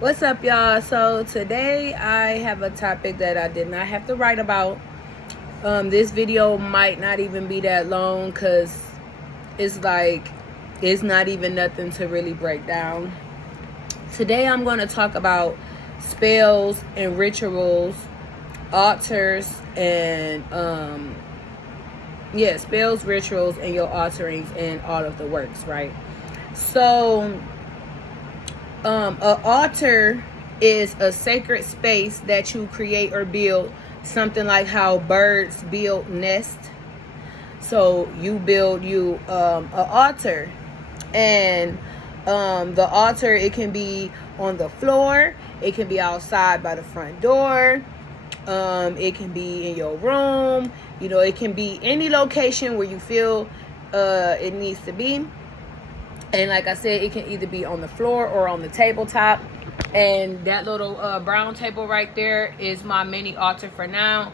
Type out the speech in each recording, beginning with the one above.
What's up, y'all? So today I have a topic that I did not have to write about. This video might not even be that long because it's not even nothing to really break down. Today I'm going to talk about spells and rituals, altars, and spells, rituals, and your alterings and all of the works, right? So an altar is a sacred space that you create or build, something like how birds build nests. So you build an altar, and the altar, it can be on the floor, it can be outside by the front door, it can be in your room, it can be any location where you feel it needs to be. And like I said, it can either be on the floor or on the tabletop. And that little brown table right there is my mini altar for now.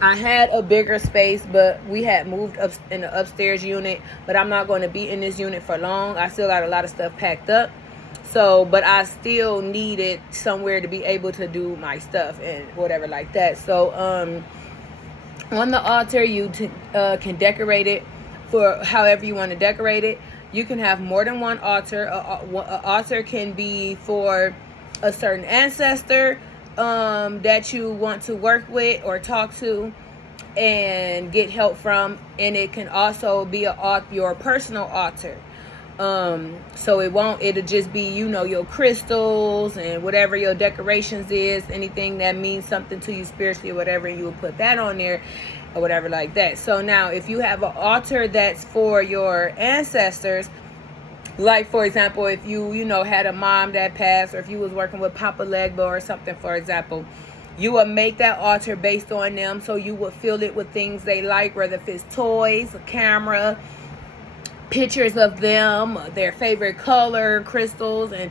I had a bigger space, but we had moved up in the upstairs unit. But I'm not going to be in this unit for long. I still got a lot of stuff packed up. But I still needed somewhere to be able to do my stuff and whatever like that. So on the altar, you can decorate it for however you want to decorate it. You can have more than one altar. An altar can be for a certain ancestor that you want to work with or talk to and get help from. And it can also be your personal altar. So it'll just be, your crystals and whatever your decorations is, anything that means something to you spiritually or whatever, and you will put that on there or whatever like that. So now if you have an altar that's for your ancestors, like for example, if you had a mom that passed, or if you was working with Papa Legba or something, for example, you would make that altar based on them. So you would fill it with things they like, whether if it's toys, a camera, pictures of them, their favorite color, crystals, and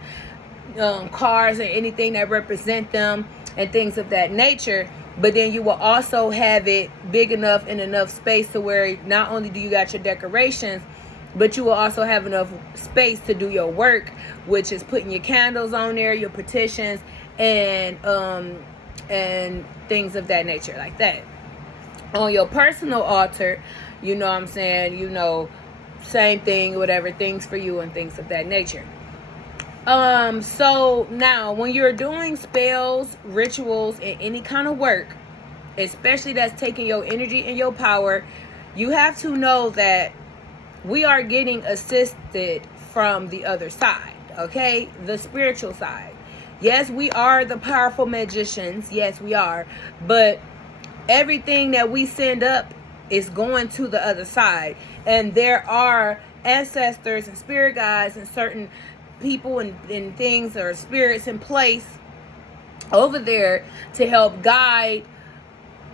cars, or anything that represent them and things of that nature. But then you will also have it big enough and enough space to where not only do you got your decorations, but you will also have enough space to do your work, which is putting your candles on there, your petitions, and things of that nature like that. On your personal altar, same thing, whatever, things for you and things of that nature. So now when you're doing spells, rituals, and any kind of work, especially that's taking your energy and your power, you have to know that we are getting assisted from the other side, okay? The spiritual side. Yes, we are the powerful magicians. Yes, we are. But everything that we send up is going to the other side. And there are ancestors and spirit guides and certain people and things or spirits in place over there to help guide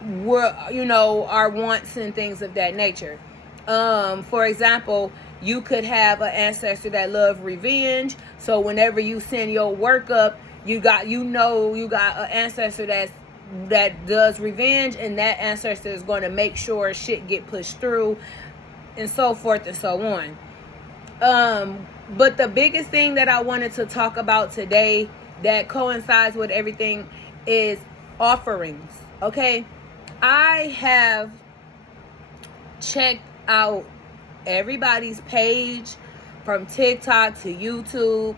our wants and things of that nature. For example, you could have an ancestor that love revenge. So whenever you send your work up, you got an ancestor that does revenge, and that ancestor is going to make sure shit get pushed through, and so forth and so on. But the biggest thing that I wanted to talk about today that coincides with everything is offerings. Okay, I have checked out everybody's page from TikTok to YouTube,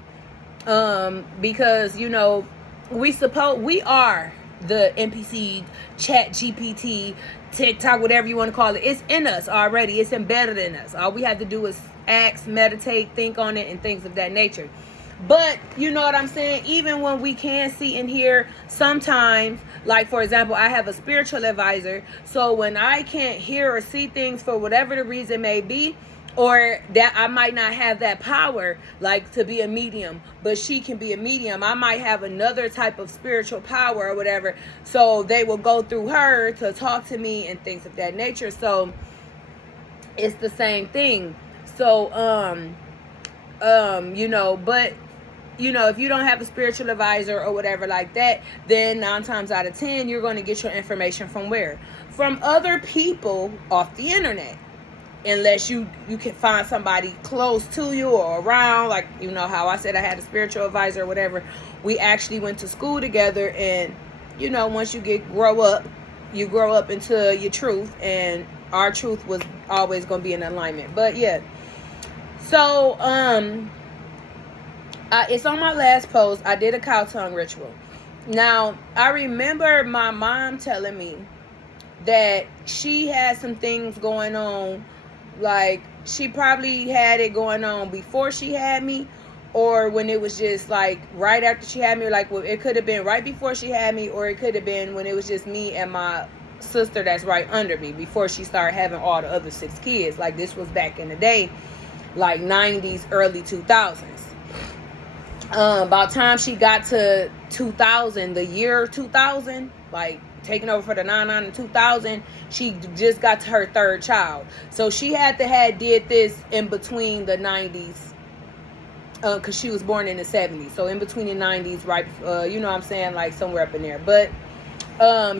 because we are the NPC, Chat GPT, TikTok, whatever you want to call it. It's in us already. It's embedded in us. All we have to do is act, meditate, think on it, and things of that nature. But you know what I'm saying? Even when we can see and hear sometimes, like for example, I have a spiritual advisor. So when I can't hear or see things for whatever the reason may be, or that I might not have that power, like to be a medium, but she can be a medium. I might have another type of spiritual power or whatever. So they will go through her to talk to me and things of that nature. So it's the same thing. So, but if you don't have a spiritual advisor or whatever like that, then 9 times out of 10, you're going to get your information from where? From other people off the internet. unless you can find somebody close to you or around. Like, you know how I said I had a spiritual advisor or whatever. We actually went to school together, and you know, once you grow up into your truth, and our truth was always going to be in alignment. But yeah, so it's on my last post. I did a cow tongue ritual. Now, I remember my mom telling me that she had some things going on. Like, she probably had it going on before she had me, or when it was just like right after she had me. Like, well, it could have been right before she had me, or it could have been when it was just me and my sister that's right under me, before she started having all the other 6 kids. Like, this was back in the day, like 90s, early 2000s. About time she got to 2000, the year 2000, like taking over for the 99 and 2000, she just got to her 3rd child. So she had to have did this in between the 90s, because she was born in the 70s. So in between the 90s, right, you know what I'm saying, like somewhere up in there. But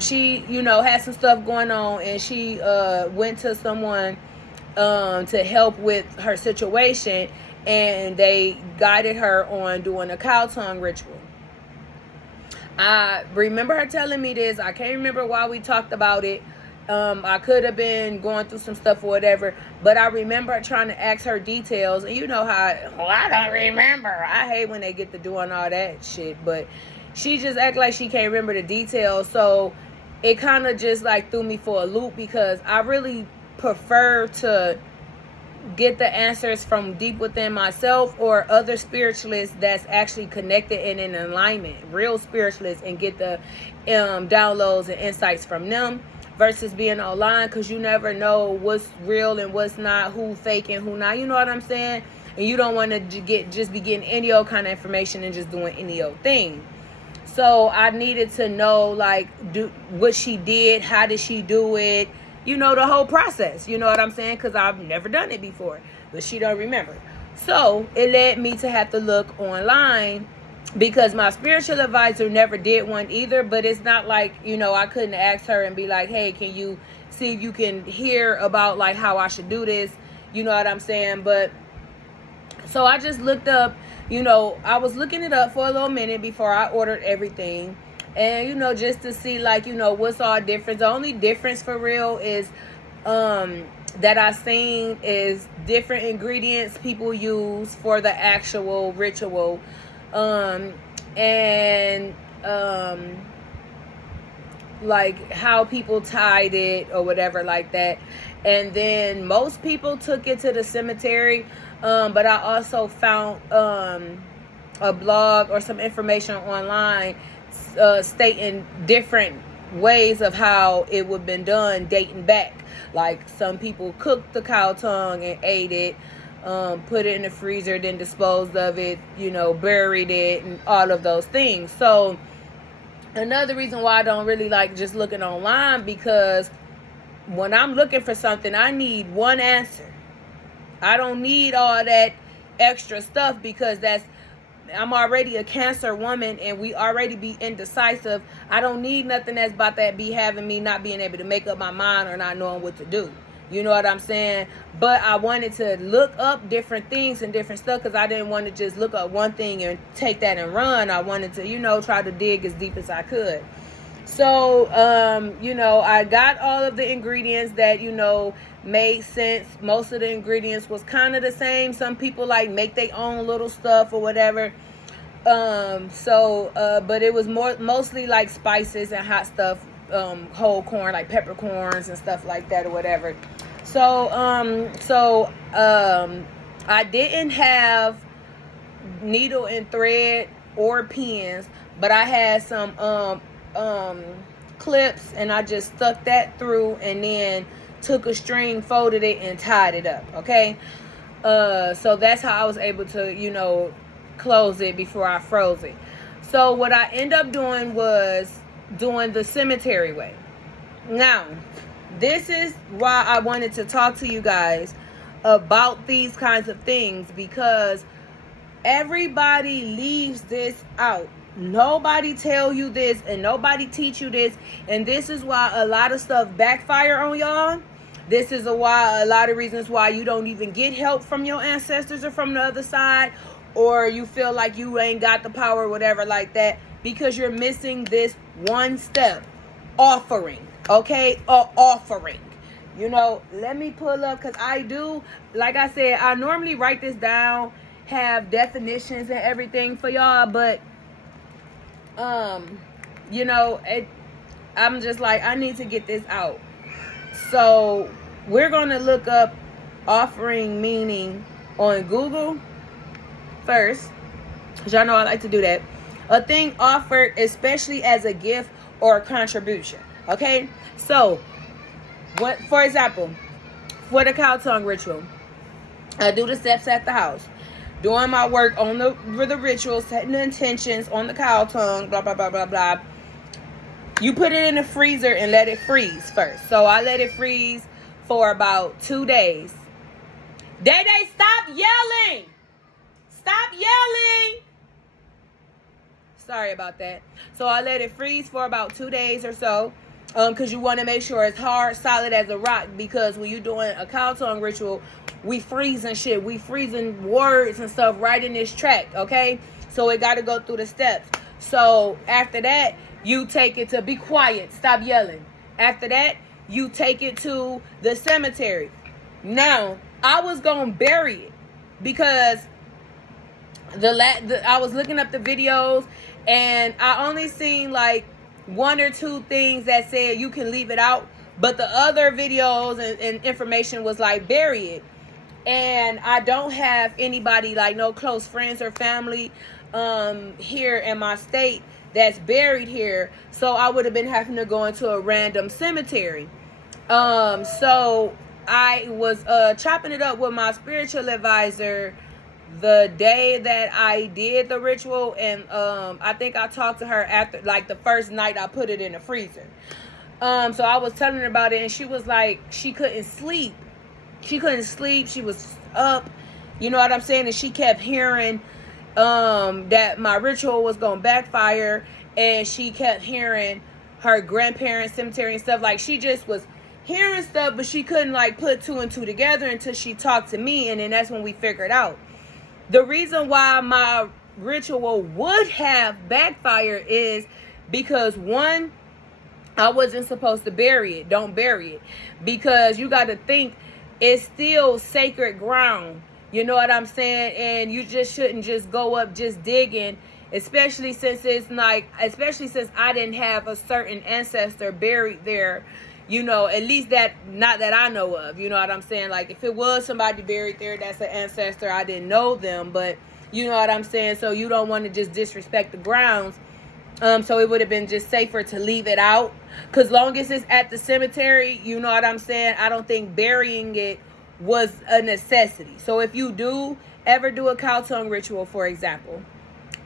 she, you know, had some stuff going on, and she went to someone to help with her situation, and they guided her on doing a cow tongue ritual. I remember her telling me this. I can't remember why we talked about it. I could have been going through some stuff or whatever, but I remember trying to ask her details. And you know how, I don't remember. I hate when they get to doing all that shit, but she just act like she can't remember the details. So it kind of just like threw me for a loop, because I really prefer to get the answers from deep within myself, or other spiritualists that's actually connected and in alignment, real spiritualists, and get the downloads and insights from them, versus being online, because you never know what's real and what's not, who fake and who not, you know what I'm saying? And you don't want to just be getting any old kind of information and just doing any old thing. So I needed to know, like, what she did, how did she do it, you know, the whole process, you know what I'm saying? Because I've never done it before, but she don't remember. So it led me to have to look online, because my spiritual advisor never did one either. But it's not like, you know, I couldn't ask her and be like, hey, can you see if you can hear about like how I should do this, you know what I'm saying? But so I just looked up, you know, I was looking it up for a little minute before I ordered everything. And, you know, just to see, like, you know, what's all different. The only difference for real is that I seen is different ingredients people use for the actual ritual. Like how people tied it or whatever like that. And then most people took it to the cemetery. But I also found a blog or some information online stating different ways of how it would have been done dating back. Like, some people cooked the cow tongue and ate it, put it in the freezer, then disposed of it, you know, buried it, and all of those things. So another reason why I don't really like just looking online, because when I'm looking for something, I need one answer. I don't need all that extra stuff, because I'm already a Cancer woman, and we already be indecisive. I don't need nothing that's about that be having me not being able to make up my mind or not knowing what to do. You know what I'm saying? But I wanted to look up different things and different stuff, because I didn't want to just look up one thing and take that and run. I wanted to, you know, try to dig as deep as I could. So, you know, I got all of the ingredients that, you know, made sense. Most of the ingredients was kind of the same. Some people like make their own little stuff or whatever. But it was mostly like spices and hot stuff, whole corn, like peppercorns and stuff like that or whatever. So I didn't have needle and thread or pins, but I had some clips, and I just stuck that through, and then took a string, folded it, and tied it up. Okay, so that's how I was able to, you know, close it before I froze it. So what I ended up doing was doing the cemetery way. Now, this is why I wanted to talk to you guys about these kinds of things, because everybody leaves this out. Nobody tell you this, and nobody teach you this, and this is why a lot of stuff backfire on y'all, This is a lot of reasons why you don't even get help from your ancestors or from the other side, or you feel like you ain't got the power or whatever like that, because you're missing this one step. Offering. Okay? Offering. You know, let me pull up, because I do, like I said, I normally write this down, have definitions and everything for y'all, but you know, I'm just like, I need to get this out. So we're gonna look up offering meaning on Google first, because y'all know I like to do that. A thing offered, especially as a gift or a contribution. Okay, so what, for example, for the cow tongue ritual, I do the steps at the house, doing my work on the ritual, setting the intentions on the cow tongue, blah blah blah blah blah. You put it in the freezer and let it freeze first. So I let it freeze for about 2 days. Day, stop yelling! Stop yelling! Sorry about that. So I let it freeze for about 2 days or so. Because you want to make sure it's hard, solid as a rock. Because when you're doing a cow tongue ritual, we freezing shit. We freezing words and stuff right in this track, okay? So it got to go through the steps. So after that, you take it to, be quiet, stop yelling. After that, you take it to the cemetery. Now, I was going to bury it because I was looking up the videos and I only seen like 1 or 2 things that said you can leave it out, but the other videos and information was like bury it. And I don't have anybody, like no close friends or family here in my state that's buried here, so I would have been having to go into a random cemetery. So I was chopping it up with my spiritual advisor the day that I did the ritual, and I think I talked to her after, like, the first night I put it in the freezer. So I was telling her about it, and she was like, she couldn't sleep. She was up, you know what I'm saying? And she kept hearing that my ritual was gonna backfire, and she kept hearing her grandparents' cemetery and stuff. Like, she just was hearing stuff, but she couldn't like put 2 and 2 together until she talked to me, and then that's when we figured out. The reason why my ritual would have backfired is because, one, I wasn't supposed to bury it. Don't bury it. Because you got to think, it's still sacred ground. You know what I'm saying? And you just shouldn't just go up just digging, especially since I didn't have a certain ancestor buried there. You know, at least not that I know of. You know what I'm saying? Like, if it was somebody buried there that's an ancestor, I didn't know them. But you know what I'm saying? So you don't want to just disrespect the grounds. So it would have been just safer to leave it out. Because long as it's at the cemetery, you know what I'm saying? I don't think burying it was a necessity. So if you do ever do a cow tongue ritual, for example,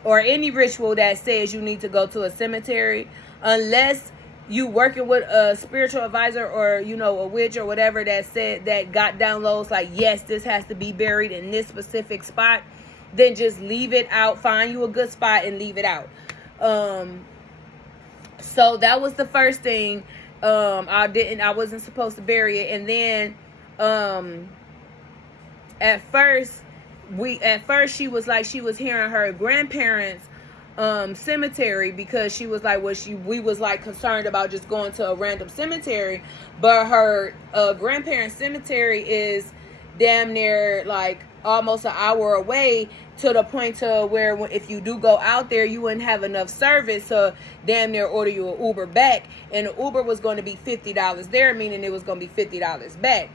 or any ritual that says you need to go to a cemetery, unless you working with a spiritual advisor or, you know, a witch or whatever that got downloads like, yes, this has to be buried in this specific spot, then just leave it out. Find you a good spot and leave it out. So that was the first thing. I wasn't supposed to bury it. And then at first she was like, she was hearing her grandparents cemetery, because she was like, we was like concerned about just going to a random cemetery, but her grandparents cemetery is damn near like almost an hour away, to the point to where if you do go out there, you wouldn't have enough service to damn near order you an Uber back, and the Uber was going to be $50 there, meaning it was going to be $50 back.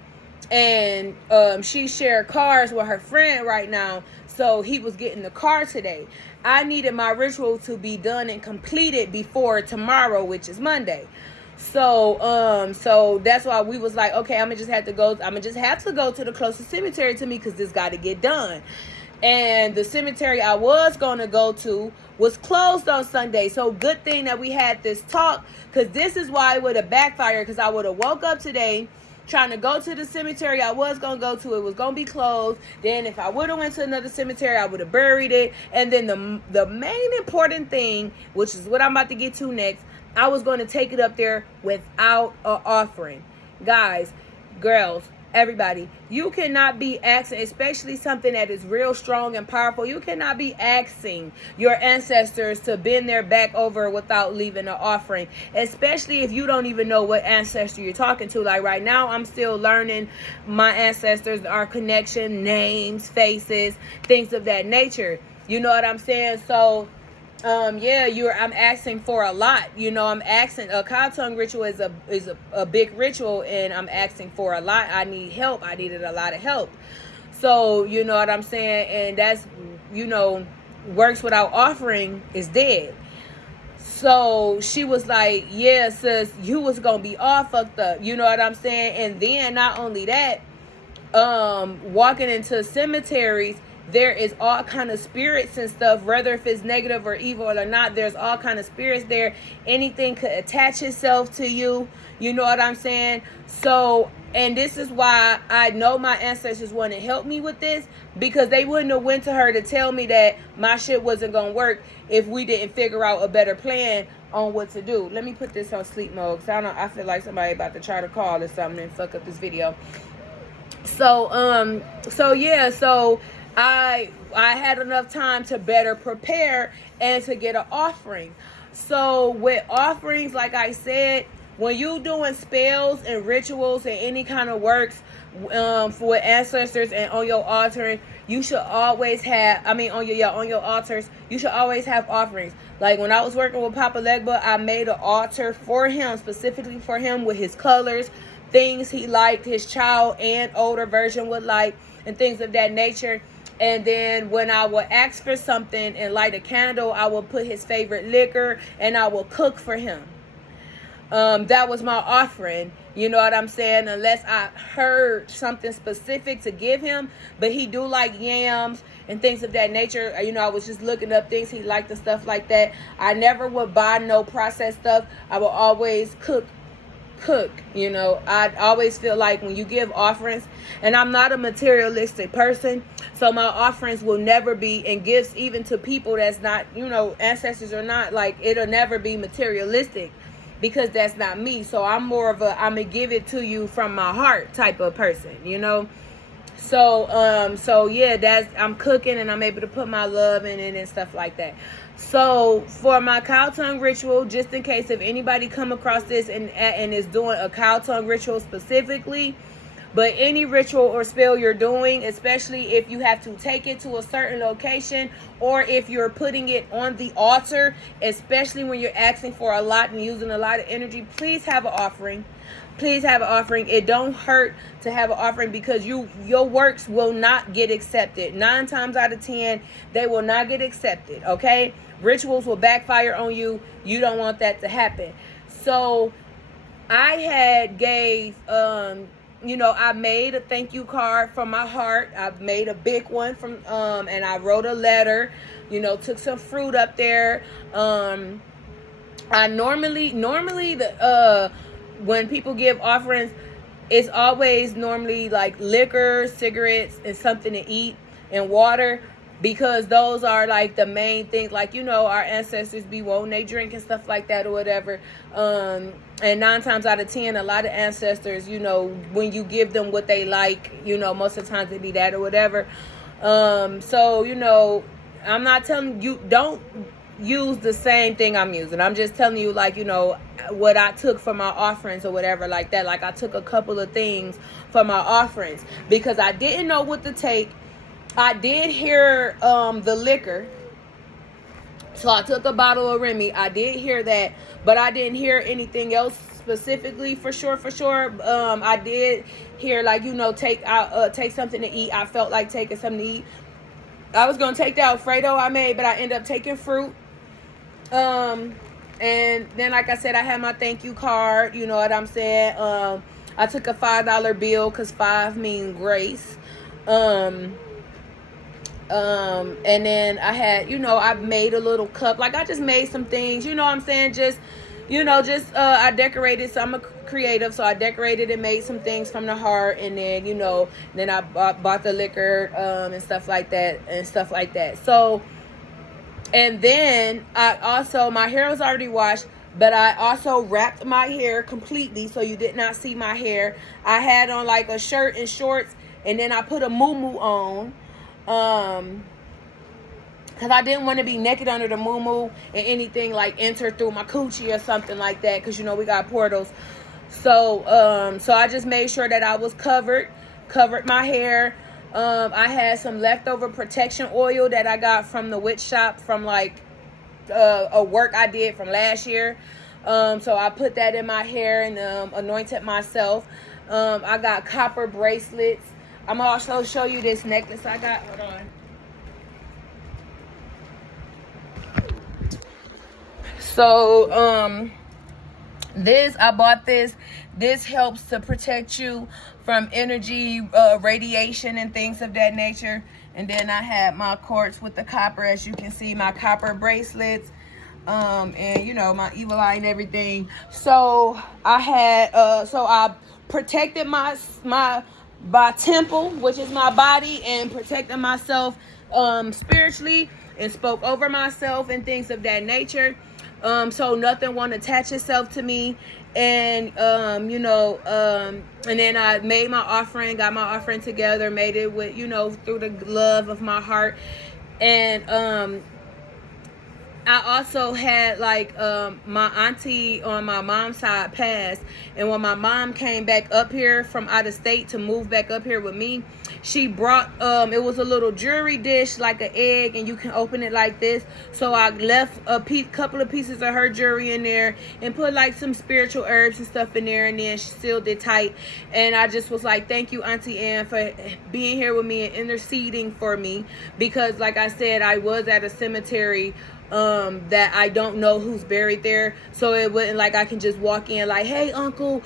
And she shared cars with her friend right now, so he was getting the car today. I needed my ritual to be done and completed before tomorrow, which is Monday. So that's why we was like, okay, I'm gonna just have to go to the closest cemetery to me, because this got to get done. And the cemetery I was gonna go to was closed on Sunday. So good thing that we had this talk, because this is why it would have backfired, because I would have woke up today trying to go to the cemetery I was going to go to. It was going to be closed. Then if I would have went to another cemetery, I would have buried it. And then the main important thing, which is what I'm about to get to next, I was going to take it up there without an offering. Guys, girls, everybody, you cannot be asking, especially something that is real strong and powerful, you cannot be asking your ancestors to bend their back over without leaving an offering, especially if you don't even know what ancestor you're talking to. Like right now, I'm still learning my ancestors, our connection, names, faces, things of that nature. You know what I'm saying? So yeah, I'm asking for a lot. I'm asking, a cow tongue ritual is a big ritual, and I'm asking for a lot. I need help. I needed a lot of help. So, you know what I'm saying? And that's, works without offering is dead. So she was like, yeah, sis, you was gonna be all fucked up. You know what I'm saying? And then not only that, walking into cemeteries, there is all kind of spirits and stuff, whether if it's negative or evil or not, there's all kind of spirits there. Anything could attach itself to you. You know what I'm saying? So, and this is why I know my ancestors want to help me with this, because they wouldn't have went to her to tell me that my shit wasn't going to work if we didn't figure out a better plan on what to do. Let me put this on sleep mode, because I feel like somebody about to try to call or something and fuck up this video. So, so I had enough time to better prepare and to get an offering. So with offerings, like I said, when you doing spells and rituals and any kind of works for ancestors and on your altar, you should always have, on your altars, you should always have offerings. Like when I was working with Papa Legba, I made an altar for him, specifically for him, with his colors, things he liked, his child and older version would like, and things of that nature. And then when I would ask for something and light a candle, I would put his favorite liquor and I will cook for him. That was my offering. You know what I'm saying? Unless I heard something specific to give him. But he do like yams and things of that nature. I was just looking up things he liked and stuff like that. I never would buy no processed stuff. I would always cook. I always feel like when you give offerings, and I'm not a materialistic person, so my offerings will never be, and gifts even to people that's not, ancestors or not, like, it'll never be materialistic, because that's not me. So I'm more of a, I'm gonna give it to you from my heart type of person, So yeah, I'm cooking and I'm able to put my love in it and stuff like that. So for my cow tongue ritual, just in case if anybody come across this and is doing a cow tongue ritual specifically, but any ritual or spell you're doing, especially if you have to take it to a certain location, or if you're putting it on the altar, especially when you're asking for a lot and using a lot of energy, please have an offering. Please have an offering. It don't hurt to have an offering, because your works will not get accepted. 9 times out of 10, they will not get accepted, okay? Rituals will backfire on you. You don't want that to happen. So I had gave, I made a thank you card from my heart. I made a big one from, and I wrote a letter, took some fruit up there. I normally when people give offerings, it's always normally like liquor, cigarettes, and something to eat, and water, because those are like the main things. Like, our ancestors be wanting they drink and stuff like that or whatever. And 9 times out of 10, a lot of ancestors, when you give them what they like, most of the times it be that or whatever. So, I'm not telling you, don't use the same thing I'm using. I'm just telling you, like, what I took for my offerings or whatever like that. Like, I took a couple of things for my offerings because I didn't know what to take. I did hear the liquor, so I took a bottle of Remy. I did hear that, but I didn't hear anything else specifically for sure. I did hear, like, take something to eat. I felt like taking something to eat. I was gonna take the Alfredo I made, but I ended up taking fruit. And then, like I said, I had my thank you card. You know what I'm saying? I took a $5 bill because 5 mean grace. And then I had, I made a little cup. Like, I just made some things. You know what I'm saying? I decorated. So I'm a creative, so I decorated and made some things from the heart. And then, then I bought the liquor and stuff like that. So, and then I also, my hair was already washed. But I also wrapped my hair completely, so you did not see my hair. I had on like a shirt and shorts, and then I put a muumuu on, because I didn't want to be naked under the muumuu and anything like enter through my coochie or something like that, because you know we got portals. So so I just made sure that I was covered my hair. I had some leftover protection oil that I got from the witch shop from like a work I did from last year. So I put that in my hair and anointed myself. I got copper bracelets. I'm gonna also show you this necklace I got. Hold on. So I bought this. This helps to protect you from energy, radiation, and things of that nature. And then I had my quartz with the copper, as you can see, my copper bracelets, and you know, my evil eye and everything. So I had, so I protected my temple, which is my body, and protected myself spiritually, and spoke over myself and things of that nature. So nothing won't attach itself to me. And you know, and then I made my offering, got my offering together, made it with, you know, through the love of my heart. And I also had like my auntie on my mom's side passed, and when my mom came back up here from out of state to move back up here with me, she brought it was a little jewelry dish, like an egg, and you can open it like this. So I left a couple of pieces of her jewelry in there and put like some spiritual herbs and stuff in there, and then she sealed it tight. And I just was like, thank you, Auntie Ann, for being here with me and interceding for me, because like I said, I was at a cemetery that I don't know who's buried there, so it wouldn't like I can just walk in like, hey uncle,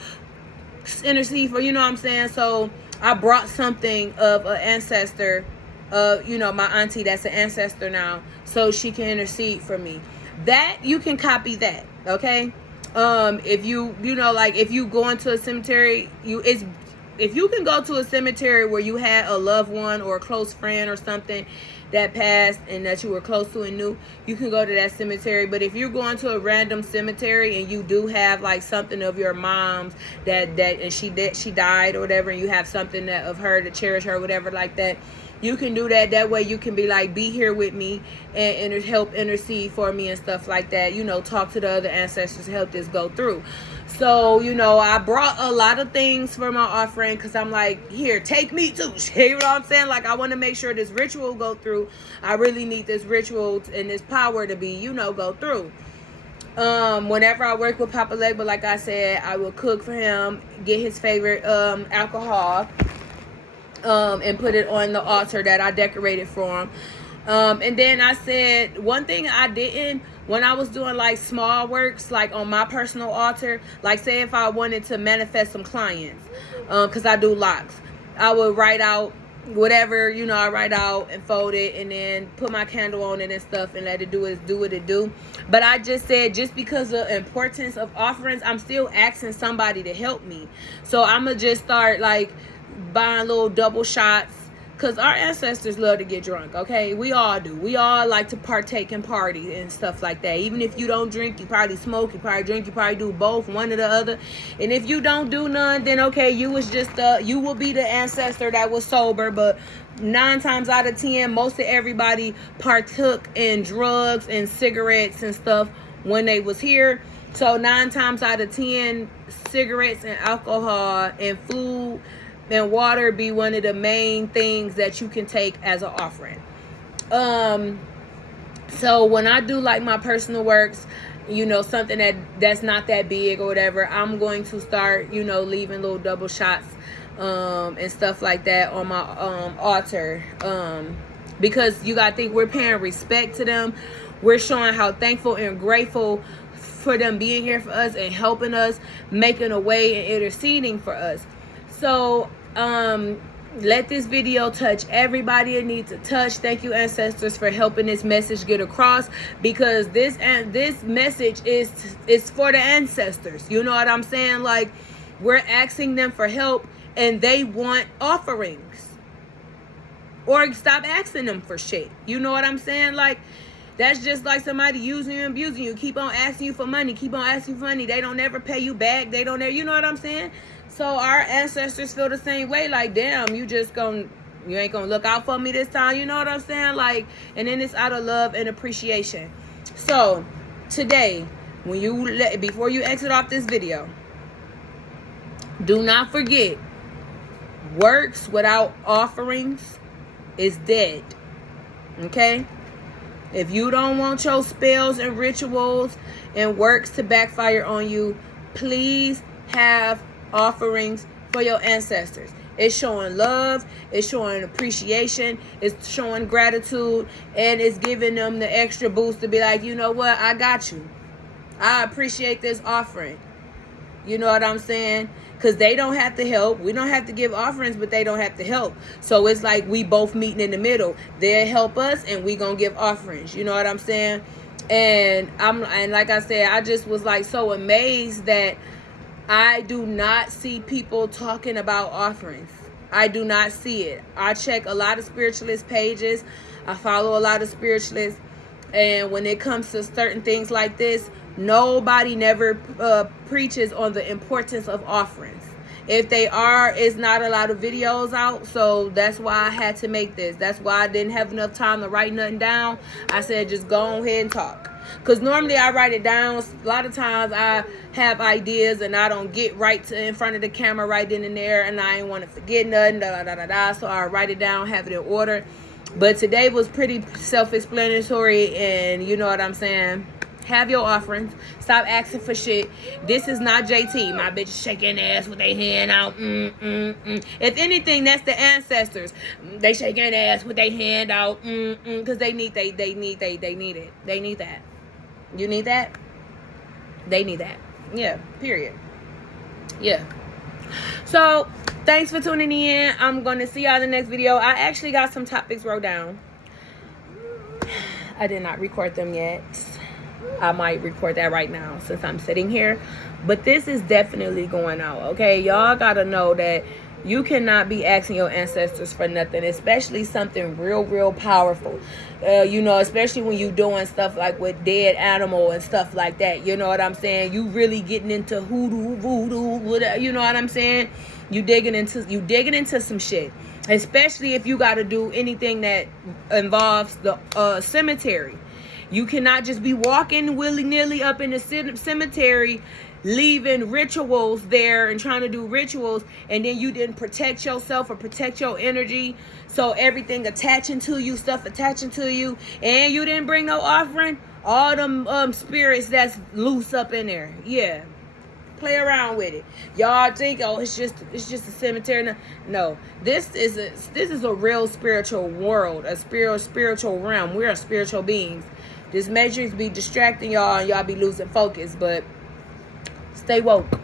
intercede for, you know what I'm saying. So I brought something of an ancestor, you know, my auntie that's an ancestor now, so she can intercede for me. That you can copy that, okay? If you know, like if you go into a cemetery, if you can go to a cemetery where you had a loved one or a close friend or something that passed and that you were close to and knew, you can go to that cemetery. But if you're going to a random cemetery and you do have like something of your mom's and she died or whatever, and you have something that of her to cherish her or whatever like that, you can do that. That way you can be like, be here with me and help intercede for me and stuff like that, you know, talk to the other ancestors to help this go through. So, you know, I brought a lot of things for my offering, because I'm like, here, take me too. You know what I'm saying? Like, I want to make sure this ritual go through. I really need this ritual and this power to be, you know, go through. Whenever I work with Papa Legba, like I said, I will cook for him, get his favorite alcohol, and put it on the altar that I decorated for him. And then I said, one thing I didn't, when I was doing like small works, like on my personal altar, like say if I wanted to manifest some clients, because I do locks, I would write out whatever, you know, I write out and fold it and then put my candle on it and stuff and let it do what it do. But I just said, just because of the importance of offerings, I'm still asking somebody to help me. So I'm going to just start like buying little double shots, because our ancestors love to get drunk, okay? We all do. We all like to partake and party and stuff like that. Even if you don't drink, you probably smoke, you probably drink, you probably do both, one or the other. And if you don't do none, then okay, you was just you will be the ancestor that was sober. But 9 times out of 10, most of everybody partook in drugs and cigarettes and stuff when they was here. So 9 times out of 10, cigarettes and alcohol and food and water be one of the main things that you can take as an offering. So when I do like my personal works, you know, something that's not that big or whatever, I'm going to start, you know, leaving little double shots and stuff like that on my altar, because you gotta think, we're paying respect to them. We're showing how thankful and grateful for them being here for us and helping us, making a way and interceding for us. So let this video touch everybody it needs to touch. Thank you, ancestors, for helping this message get across, because this message is for the ancestors. You know what I'm saying? Like, we're asking them for help and they want offerings, or stop asking them for shit. You know what I'm saying? Like, That's just like somebody using you and abusing you. Keep on asking you for money. Keep on asking you for money. They don't ever pay you back. They don't ever, you know what I'm saying? So our ancestors feel the same way. Like, damn, you ain't gonna look out for me this time. You know what I'm saying? Like, and then it's out of love and appreciation. So today, before you exit off this video, do not forget, works without offerings is dead. Okay? If you don't want your spells and rituals and works to backfire on you, please have offerings for your ancestors. It's showing love, it's showing appreciation, it's showing gratitude, and it's giving them the extra boost to be like, you know what, I got you. I appreciate this offering. You know what I'm saying? Because they don't have to help. We don't have to give offerings, but they don't have to help. So it's like we both meeting in the middle. They'll help us, and we gonna give offerings. You know what I'm saying? And like I said, I just was like so amazed that I do not see people talking about offerings. I do not see it. I check a lot of spiritualist pages. I follow a lot of spiritualists. And when it comes to certain things like this, nobody never preaches on the importance of offerings. If they are, it's not a lot of videos out. So that's why I had to make this. That's why I didn't have enough time to write nothing down. I said, just go ahead and talk. Because normally I write it down. A lot of times I have ideas and I don't get right in front of the camera right then and there. And I ain't want to forget nothing. So I write it down, have it in order. But today was pretty self-explanatory. And you know what I'm saying? Have your offerings. Stop asking for shit. This is not JT. My bitch shaking ass with their hand out. If anything, that's the ancestors. They shaking ass with their hand out. Because they need it. They need that. You need that? They need that. Yeah, period. Yeah. So, thanks for tuning in. I'm going to see y'all in the next video. I actually got some topics wrote down. I did not record them yet. I might record that right now since I'm sitting here. But this is definitely going out, okay? Y'all got to know that you cannot be asking your ancestors for nothing, especially something real powerful. Especially when you doing stuff like with dead animal and stuff like that. You know what I'm saying? You really getting into hoodoo, voodoo, whatever, you know what I'm saying? You digging into some shit. Especially if you got to do anything that involves the cemetery. You cannot just be walking willy-nilly up in the cemetery, leaving rituals there and trying to do rituals, and then you didn't protect yourself or protect your energy. So everything attaching to you, stuff attaching to you, and you didn't bring no offering. All them spirits that's loose up in there. Yeah. Play around with it. Y'all think, oh, it's just a cemetery. No, this is a real spiritual world, a spiritual realm. We are spiritual beings. This matrix be distracting y'all and y'all be losing focus, but stay woke.